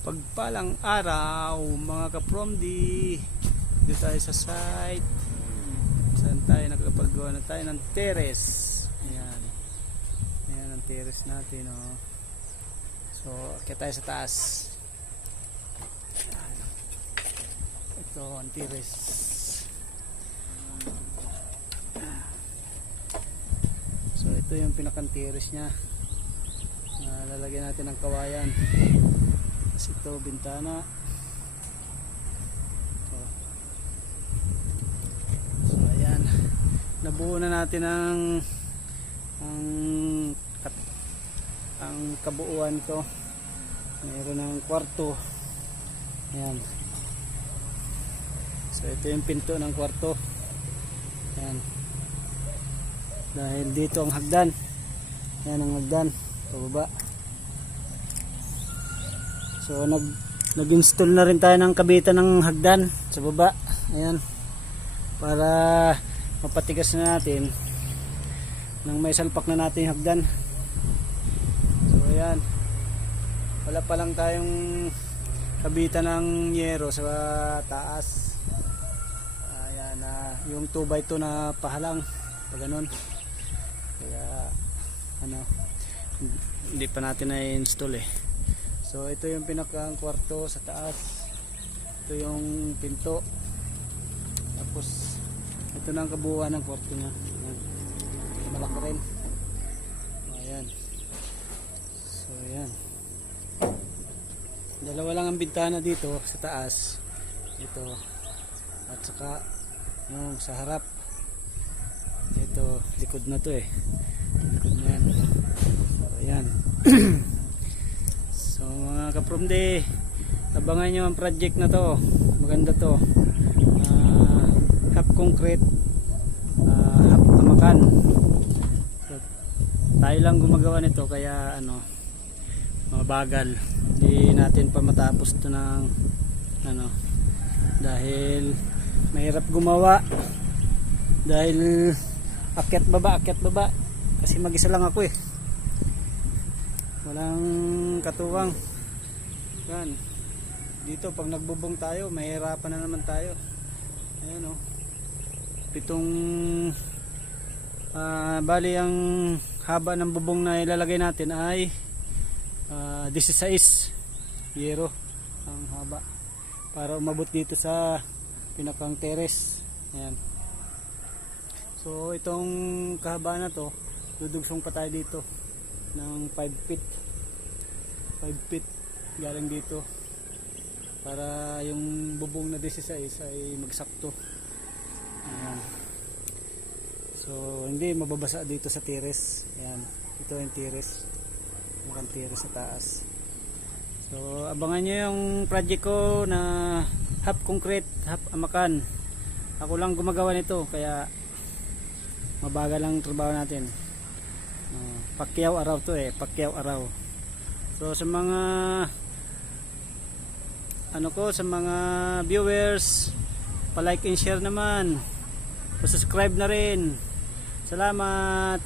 Mapagpalang araw mga ka-promdi. Dito tayo sa site. Saan tayo nakapagawa na tayo ng terrace. Ayan. Ayan ang terrace natin, oh. So akit tayo sa taas. Ayan. Ito ang terrace. So ito yung pinakang terrace nya. Lalagyan natin ng kawayan. Ito bintana. So ayan, nabuo na natin ang kabuuan ko. Mayroon ng kwarto. Ayan. So ito yung pinto ng kwarto. Ayan. Dahil dito ang hagdan. Ayan ang hagdan pababa. So nag-install na rin tayo ng kabitan ng hagdan sa baba. Ayan. Para mapatigas na natin nang may salpak na natin yung hagdan. So ayan. Wala pa lang tayong kabitan ng yero sa taas. Ayan, yung 2x2 na pahalang pag ganun. Kaya ano, hindi pa natin na-install eh. So ito yung pinakang kwarto sa taas. Ito yung pinto. Tapos ito na ang kabuuan ng kwarto niya. Ayan. Malaki rin. Ayan. So ayan. Dalawa lang ang bintana dito sa taas. Ito. At saka yung sa harap. Ito, likod na to eh. Likod na yan. So ayan. So mga ka-promdi, abangan nyo ang project na to. Maganda to. Half concrete, half tamakan. So, tayo lang gumagawa nito kaya ano, mabagal. Hindi natin pa matapos to ng ano, dahil mahirap gumawa. Dahil akyat baba kasi mag-isa lang ako eh. Walang katuwang. Yan. Dito pag nagbubong tayo, mahirapan na naman tayo. Ayan, oh. Bali ang haba ng bubong na ilalagay natin ay 16 yero ang haba para umabot dito sa pinakang terrace. Ayan. So itong kahaba na to, dudugsong pa tayo dito ng 5 feet galing dito para yung bubong na 16 ay magsakto. Ayan. So hindi mababasa dito sa terrace. Ayan. Ito yung terrace, mukhang terrace sa taas. So abangan nyo yung project ko na half concrete, half amakan. Ako lang gumagawa nito kaya mabagal lang trabaho natin. Pakyaw araw to eh, pakyaw araw. So sa mga sa mga viewers, pa-like and share naman. Pa-subscribe na rin. Salamat.